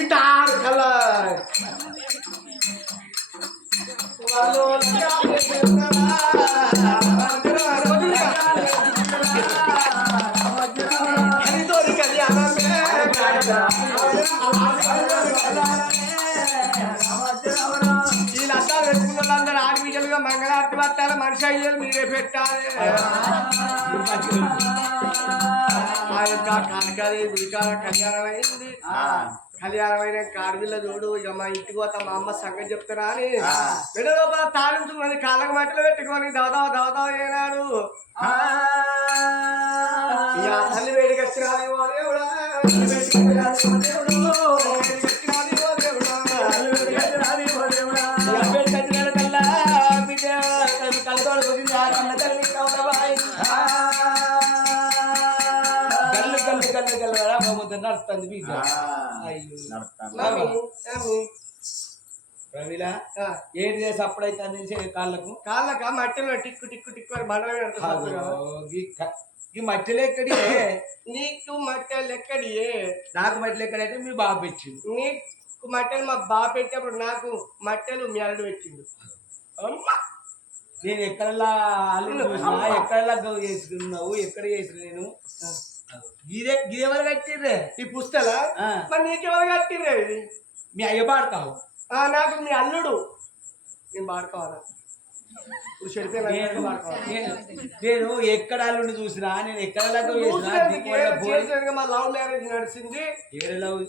గిటార్ కలర్ వీళ్ళంతా పెట్టుకున్న వాళ్ళందరూ ఆడబిడ్డలుగా మంగళారతి పట్టాలి మనిషి అయ్యాలి మీరే పెట్టాలి ఆ యొక్క కానికాది గుడికాల కళ్యాణం అయింది కళ్యాణమైన కాడిపిల్ల చూడు ఇక మా ఇంటికి పోతా మా అమ్మ సంగతి చెప్తారా అని మెడ లోపల తాళించుకుని కాళ్ళకు మట్టిలో పెట్టుకొని దవదావ దవదావ ఏనాడు ఇక తల్లి వేడికి వచ్చినాది ఓ దేవుడా నడుస్తుంది బిడ్డ రవిలా ఏంటి చేసి అప్పుడైతే అందించే కాళ్ళకు కాళ్ళక మట్టిలో టిక్కు టిక్కు టిక్కు అని బండలు ఈ మట్టిలో ఎక్కడి నీకు మట్టెలు ఎక్కడియే నాకు మట్టిలో ఎక్కడైతే మీ బాబు పెట్టింది నీకు మట్టెలు మా బాబు పెట్టినప్పుడు నాకు మట్టెలు మీ అల్లుడు పెట్టిండు నేను ఎక్కడలా అల్లుడు చూసినా ఎక్కడలా గౌ చేసుకున్నావు ఎక్కడ చేసిన నేను గిదేవరు కట్టిర్రే ఈ పుస్తలా మరి నీకెవరు కట్టిర్రే ఇది మీ అయ్య పాడతావు నాకు మీ అల్లుడు నేను పాడుకోవాలా నేను ఎక్కడ అల్లుడిని చూసినా నేను ఎక్కడ చేసినా మా లవ్ మ్యారేజ్ నడిచింది ఏడు లవ్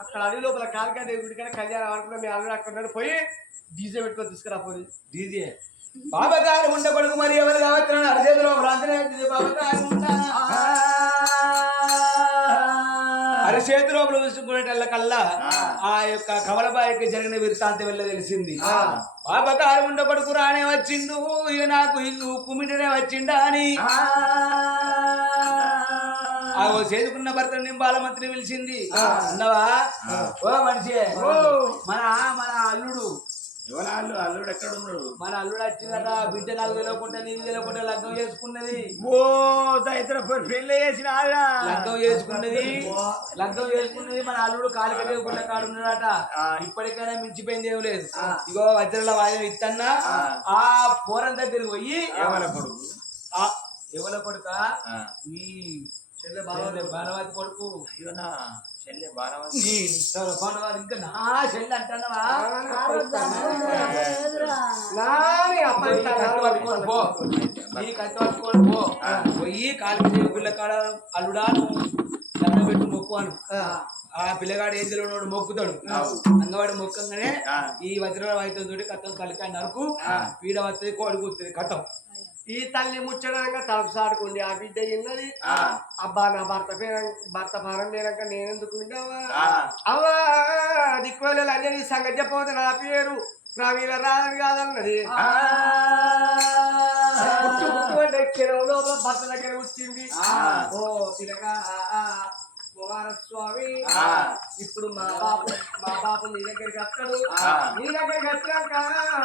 అక్కడ అడవి లోపల కాలికా దేవుడి కానీ కళ్యాణం అనుకున్నా మీ అల్లుడు అక్కడ పోయి డీజే పెట్టుకొని తీసుకురా పోయి డీజే బాబాగారు ఉండ కొడుకు మరి ఎవరు కావచ్చు అరచేతిలో అరచేతి లోపల చూసుకునేటల్లకల్లా ఆ యొక్క కమలబాయికి జరిగిన విరుతాంతం వెళ్ళ తెలిసింది బాబాగారు ఉండ కొడుకు రానే వచ్చిండు ఇక నాకు ఇల్లు కుమిటనే వచ్చిండా అని ఆ చేదుకున్న భర్త నింబాల మంత్రి పిలిచింది అన్నవా ఓ మనిషి మన మన అల్లుడు అల్లుడు ఎక్కడ ఉన్నాడు మన అల్లుడు వచ్చిందట బిడ్డ నాకు తెలియకుండా నీకు తెలియకుండా లగ్నం చేసుకున్నది పెళ్లి చేసిన లగ్నం చేసుకున్నది మన అల్లుడు కాలిక దేవుళ్ళ కాడున్నాడట ఇప్పటికైనా మించిపోయింది ఏం లేదు ఇగో వజ్రల వాయిదా ఇత్తన్నా ఆ పోరం దగ్గరికి పోయి ఎవల కొడుక ఈ బాలవతి కొడుకు ఇంకా నా చెల్లి అంటున్నావా నీ కత్తి పట్టుకోని పో పోయి కాలికి గుళ్ళ కాడ అల్లుడా నువ్వు దండం పెట్టు మొక్కువాను ఆ పిల్లగాడు ఏం తెలియనోడు మొక్కుతాడు అంగవాడు మొక్కంగానే ఈ వజ్ర వాయితం తోటి కథం కలికాయ నరకు పీడ వస్తుంది కోడి కూర్తుంది కథం ఈ తల్లి ముచ్చడంగా తలసాడుకుంది ఆ బిడ్డ ఉన్నది అబ్బా నా భర్త భారం లేనాక నేనెందుకు వింటావా అవ్వా దిక్కువెళ్ళి అన్నీ నీ సంగతి చెప్పవద్దు నా పేరు ప్రవీణ రాదని కాదన్నది లోపల భర్త దగ్గర వచ్చింది ఓ పిల్లగా కుమారస్వామి ఇప్పుడు మా బాపు నీ దగ్గరికి వస్తాడు నీ దగ్గరికి వచ్చినాక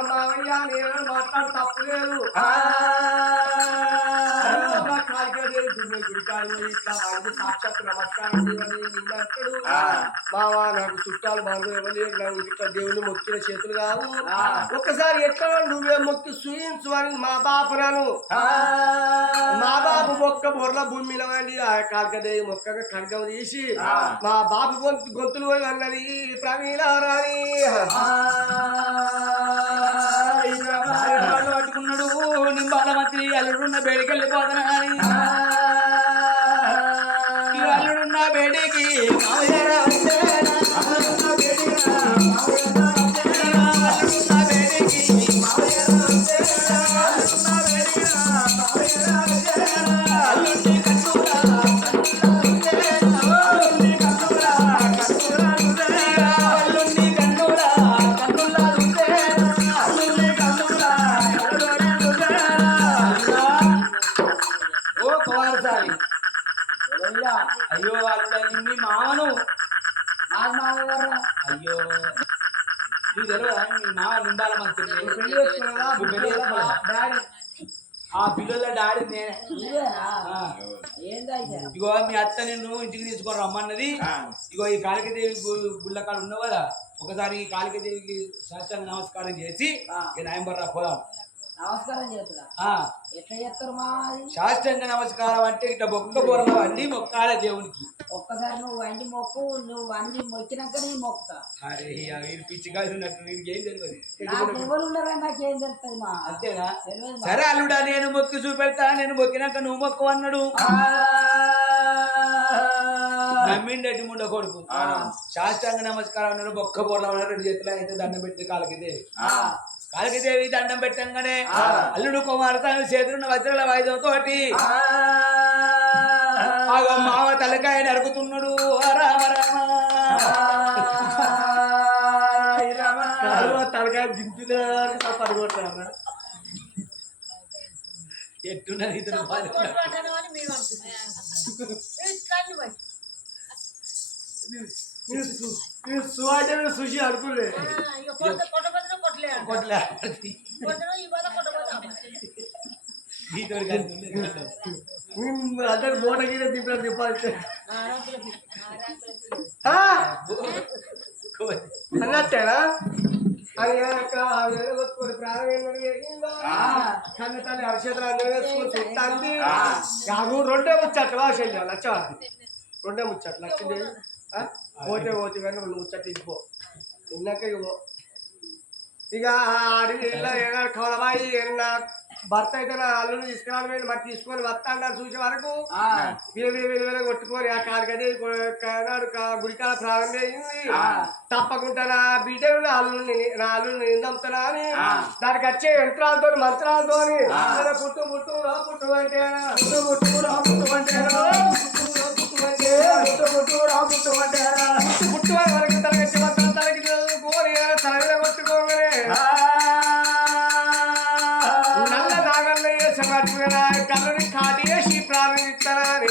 మావయ్య నేను మాట్లాడు తప్పు లేదు సాక్షాత్ నమస్కారం అంటాడు మావా నాకు చుట్టాలు బాగు ఇవ్వలేదు ఇట్లా దేవుని మొక్కిన చేతులు కావు ఒక్కసారి ఎట్లా నువ్వే మొక్కి సూయించు అని మా బాపురాను మా బాబు మొక్క బొర్ల భూమిలో అండి ఆ కాలికదేవి మొక్కగా ఖడ్గం తీసి మా బాబు గొంతులు పోయి అన్నది ప్రవీణ రాని పట్టుకున్నాడు నింబాల మంత్రి అల్లుడున్న బేడికి వెళ్ళిపోతాను అని అల్లుడున్న బేడికి అయ్యో వాళ్ళు మీ మామను నాకు మామగారు అయ్యో నీకు తెలియదా మీ మామ నింబాల మంత్రి ఆ పిల్లల డాడీ నేనే నువ్వేనా? ఆ. ఏందైతే ఇగో మీ అత్త నిన్ను ఇంటికి తీసుకొని రమ్మన్నది. ఇగో ఈ కాళికదేవి గుళ్ళకాడ ఉన్నావు కదా, ఒకసారి ఈ కాళికదేవికి సాష్టాంగ నమస్కారం చేసి ఇక నాయంబర్రా పోదాం. నమస్కారం చేస్తున్నా. ఆ ఎట్లా చేస్తారు మా అది? సాష్టాంగ నమస్కారం అంటే ఇట్లా బొక్క బొరలో అన్ని మొక్కాల దేవునికి. ఒక్కసారి నువ్వు వండి మొక్కు, నువ్వు అన్ని మొక్కినాక నీ మొక్కుతా. అరే వీరు పిచ్చి కాదు ఉన్నట్టు నీకు ఏం తెలియదు. నాకు ఎవరు ఉండరని నాకేం తెలుస్తుంది మా? అంతేనా? తెలియదు మా. సరే అల్లుడా, నేను మొక్కి చూపెడతా, నేను మొక్కినాక నువ్వు మొక్కు అన్నాడు. నమ్మిండటి ముండ కొడుకు సాష్టాంగ నమస్కారం అన్నాడు, బొక్క బొరలో అన్నాడు, 2 చేతులు అయితే దండం పెట్టి కాళికదేవి. కాళికదేవి దండం పెట్టంగానే అల్లుడు కుమారస్వామి చేతులున్న వజ్రాల వాయిదంతో మావ తలకాయ నరుకుతున్నాడు. తలకాయ దించుదా పడిగొట్టాను. ఎట్టున్నది ఇతను సువాటే సుషి అనుకులే కొట్లే అందరు మూట గిడ దింపారు దింపాలి అన్నట్టేనా కొట్టుకోని ప్రాణం కన్న తల్లి అరిచేతులు అందరూ వేసుకొని చుట్టాంది. కాదు 2 ముచ్చట్లు వాసండి నచ్చవాలి. 2 ముచ్చట్లు నచ్చింది. పోతే పోతే కానీ 2 ముచ్చట్లు ఇచ్చిపో ఇన్నాక ఇవ్వ. ఇక అడిగి కవలబాయి నా భర్త అయితే నా అల్లుని తీసుకురాలి మరి తీసుకొని వస్తాను చూసే వరకు విలువ కొట్టుకొని ఆ కాడికది గుడికాల ప్రారంభమైంది. తప్పకుండా నా బిడ్డను నా అల్లుని నిందంతున్నా అని దానికి వచ్చే యంత్రాలతో మంత్రాలతో పుట్టు పుట్టు రా పుట్టు అంటే పుట్టు పుట్టు రా పుట్టు అంటే పుట్టు వరకు తలగచ్చి మంత్రం తలకి కోరి తల మీద కొట్టుకోగానే నల్ల నాగల్లయ్య సంగతిగా కళ్ళని కాటేసి ప్రారంభిస్తానని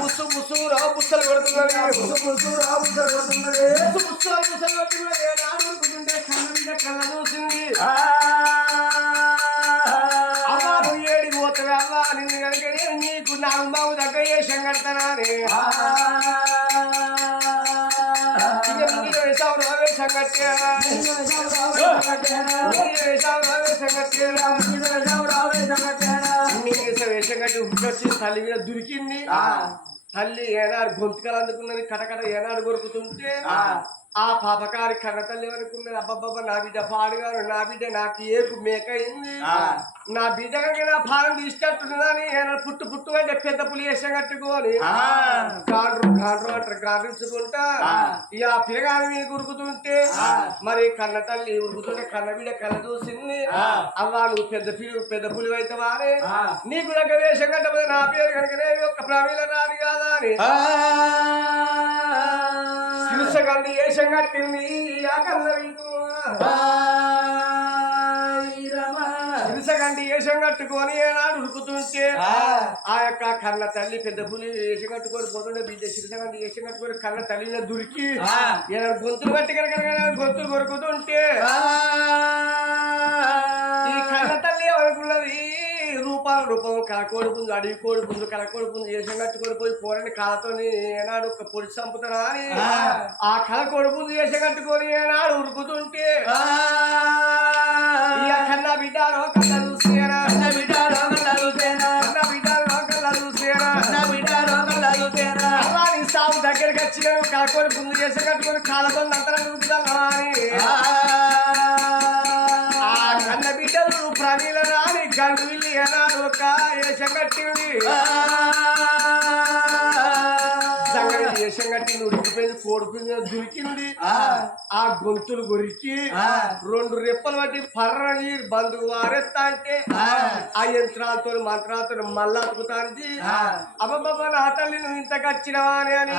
బుస్సు బుస్సు రా బుස්සలు కొడుతున్నారు. బుస్సు బుస్సు రా బుස්සలు కొడుతున్నారు. బుస్సులు బుస్సలు కొట్టుకుంటే ఏడాడుకుంటుంటే కళ్ళ మీద కళ్ళ చూసింది. అమ్మా నువ్వు ఏడికి పోతావు అమ్మా నిన్ను కనుక నీకు నా బాబు దగ్గర ఏ సంగడతానని వేషం కట్టి ఉప్పొచ్చి తల్లి మీద దొరికింది. తల్లి ఏనాడు గొంతుకలు అందుకున్నది, కటకట ఏనాడు కొరుకుతుంటే ఆ పాపకారి కన్న తల్లి అనుకున్నది. అబ్బబ్బబ్బ నా బిడ్డ పాడుగాను, నా బిడ్డ నాకు ఏకు మేక అయింది, నా బిడ్డ కనుక నా పాలన తీసుకెట్టున్నదని ఏనాడు పుట్టు పుట్టు అంటే పెద్ద పులి వేషం కట్టుకొని గాండ్రు గాండ్రు అంటారు గాండ్రించుకుంటా ఇక ఆ పిల్లగాని మీద ఉరుకుతుంటే మరి కన్న తల్లి ఉరుకుతుంటే కన్న బిడ్డ కళ్ళ చూసింది. అవ్వా నువ్వు పెద్ద పులి అవుతావా అని నీకు దగ్గర వేషం కట్టబోతే నా పేరు కనుకనే ఒక్క ప్రవీణ రాదు కాదా అని శిరుసగండి వేషం కట్టింది. ఆ కన్న శిరుసగండి వేషం కట్టుకొని ఏనాడు ఉరుకుతుంటే ఆ యొక్క కన్న తల్లి పెద్ద పులి వేషం కట్టుకొని పోతుండే బిడ్డ శిరుసగండి వేషం కట్టుకొని కన్న తల్లిని దొరికి ఏనాడు గొంతులు కట్టి కనుక గొంతులు కొరుకుతుంటే ఈ కన్న తల్లి అనుకున్నది రూపం కలకోడి పుంజు అడవి కోడి పుంజు కలకోడి పుంజు వేషం కట్టుకొని పోయి పోరని కాలతో ఏనాడు ఒక పొడి చంపుతానా అని ఆ కలకోడి పుంజు వేషం కట్టుకొని ఏనాడు ఉరుకుతుంటే కన్నా బిడ్డారో కళ్ళ చూసేనా కన్నా బిడ్డారో కళ్ళ చూసేనా కన్నా బిడ్డారో కళ్ళ చూసేనా కన్నా బిడ్డారో కళ్ళ చూసేనా అలాని సాగు దగ్గరికి వచ్చిన కలకోడి పుంజు వేషం కట్టుకొని కాలతో అంతరం ఉరుకుతానా అని ఆ కన్న బిడ్డలు ప్రవీణ రాని గండు విల్లి ఏనాడు ఒక వేషం కట్టింది. వేషం కట్టింది ఉడికిపోయింది, కోడిపోయింది, దొరికింది. ఆ గొంతులు గురికి 2 రెప్పలు బట్టి పర్రని బంధువు వారెత్తా అంటే ఆ యంత్రాలతో మంత్రాలతో మళ్ళా అతుకుతాంది. అబ్బబ్బ నా తల్లి నువ్వు ఇంత కచ్చినవా అని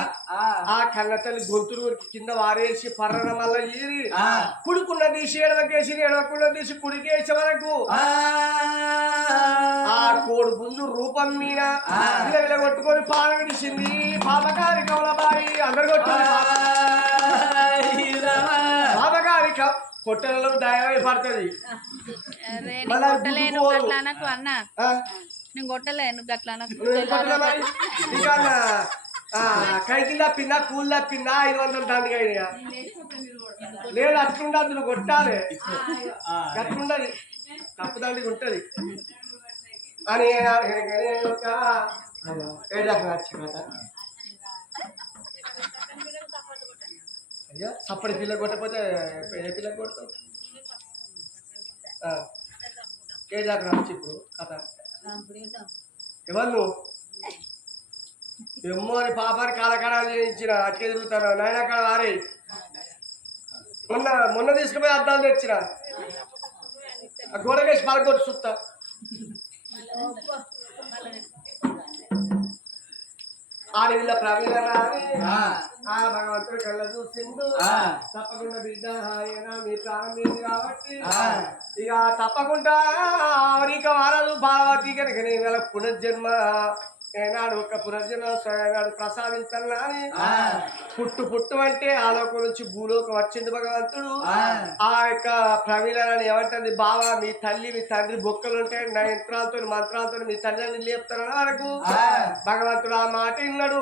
ఆ కన్న తల్లి గొంతులు గురికి కింద వారేసి పర్రన మళ్ళా ఈరి కుడుకున్న తీసి ఎడవకేసి ఎడవకున్న తీసి కుడికేసే వరకు ఆ కోడి పుంజు రూపం మీద విల కొట్టుకొని పాల విడిచింది. పాపకారి కౌలబాయి అందరు కొట్టింది. పాపకారి పొట్టలలో దయమై పడుతుంది అరే మళ్ళా నేను కొట్టలేను గుడ్డు గట్లా అనకు అన్న ఆ? నేను కొట్టలేను గట్లా అనకు నువ్వు ఏం కొట్టలే మరి? ఇంకా కైకిల్ తప్పిందా కూల్ తప్పిందా 500 దండిగా అయినాయా? లేదు అట్లుండదు నువ్వు కొట్టాలి అట్లుండదు తప్పు దండిగా ఉంటది అని అయ్యా సప్పటి పిల్ల కొట్టకపోతే ఏ పిల్ల కొడతావు ఏడు దాకా వచ్చి ఇప్పుడు కథ ఎవరు నువ్వు ఎమ్మో అని పాపాన్ని కాలకాలాలు చేయించిన అటుకే తిరుగుతాను నాయన కాడ వారి మొన్న తీసుకుపోయి అద్దాలు తెచ్చిన ఆ గోడకేసి పలకొట్టు చూస్తా ఆడవిల్ల ప్రవీణ రాని ఆ భగవంతుడు కళ్ళ చూసిండు తప్పకుండా బిడ్డ ఆయన మీ ప్రాణం లేదు కాబట్టి ఇక తప్పకుండా అవరిక వారాలు భారవతి కనుక నేను పునర్జన్మ ఏనాడు ఒక పునర్జన్మ నాడు ప్రసాదించాను అని పుట్టు అంటే ఆలోకం నుంచి భూలోకం వచ్చింది భగవంతుడు ఆ యొక్క ప్రవీణని ఏమంటుంది బావా మీ తల్లి మీ తండ్రి బొక్కలు ఉంటే నా యంత్రాలతో మంత్రాలతో మీ తల్లిని లేపుతానని వరకు భగవంతుడు ఆ మాట విన్నాడు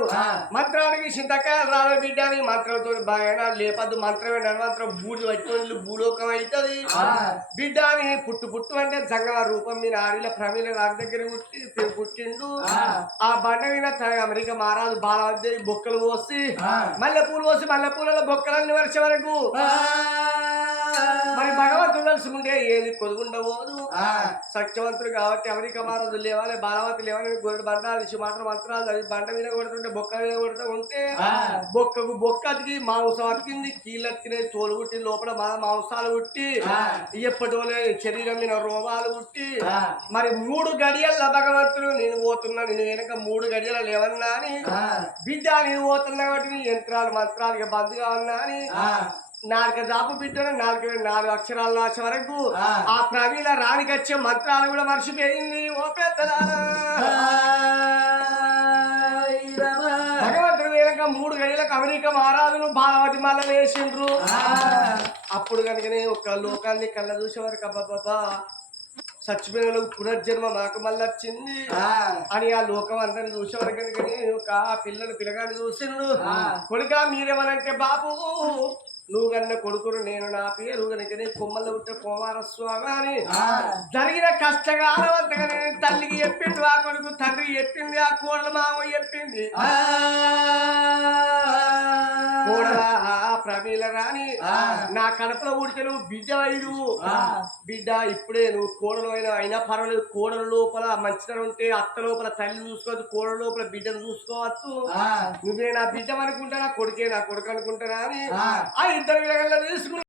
మంత్రానికి చింతకాయలు రాలే బిడ్డ అని మంత్రంతో బాగా లేపద్దు మంత్రమే నడమంత్రం బూడి పట్టుకొని భూలోకం అవుతుంది బిడ్డ అని పుట్టు అంటే జంగమ రూపం మీ ఆడిల ప్రవీణ రాజు దగ్గర పుట్టిండు ఆ బండ మీద అమెరికా మహారాజు బాలవద్దేవి బొక్కలు పోసి మల్లెపూలు పోసి మల్లెపూలలో బొక్కలన్నీ వర్షం వరకు మరి భగవంతుడు తెలుసుకుంటే ఏది కొదుగుండబోదు సత్యవంతుడు కాబట్టి అమెరికా మహారాజు లేవాలి బాలవతి లేవాలి గొర్రె బండాలు ఇచ్చి మంత్రాలు అది బండ మీద కొడుతుంటే బొక్క మీద కొడుతూ ఉంటే బొక్క అతికి మాంసం అతికింది కీళ్ళు అతికినాయి తోలు పుట్టి లోపల మాంసాలు పుట్టి ఎప్పటివలే శరీరం మీద రోమాలు పుట్టి మరి 3 గడియల్లో భగవంతుడు నేను పోతున్నా నేను వెనక 3 గడియలు లేవన్నా అని బిడ్డ నేను పోతున్నా కాబట్టి నీ యంత్రాలు మంత్రాలు ఇక బంధుగా ఉన్నా అని నాలుక జాపు బిడ్డను 4 అక్షరాల రాసే వరకు ఆ ప్రవీణ రానికి వచ్చే మంత్రాలు కూడా మర్చిపోయింది ఓ పెద్దలా భగవంతుడు వెనక 3 గడియలకు అమెరికా మహారాజును భారవతి మల్ల వేసిండ్రు అప్పుడు కనుకనే ఒక లోకాన్ని కళ్ళ చూసే వరకు అబ్బాబ్బా చచ్చిపోయిన పునర్జన్మ మాకు మళ్ళీ వచ్చింది అని ఆ లోకం అందరిని చూసేవారు కనుక ఒక పిల్లగాని చూసిండు కొడుక మీరేమనంటే బాబు నువ్వు కన్నా కొడుకును నేను నా పేరు కనుక కొమ్మల్లో పుట్టే కుమారస్వామి అని జరిగిన కష్టకాలం అంతగానే తల్లికి చెప్పిండు ఆ కొడుకు తండ్రికి చెప్పింది ఆ కోడలు మామ చెప్పింది ప్రమీల రాని నా కడపలో ఉడితే నువ్వు బిడ్డ వైరు బిడ్డ ఇప్పుడే నువ్వు కోడలు అయినా పర్వాలేదు కోడల లోపల మంచితనం ఉంటే అత్త లోపల తల్లి చూసుకోవచ్చు కోడల లోపల బిడ్డను చూసుకోవచ్చు నువ్వే నా బిడ్డ అనుకుంటా నా కొడుకే నా కొడుకు అనుకుంటానా అని ఆ 2 విధంగా తీసుకున్నా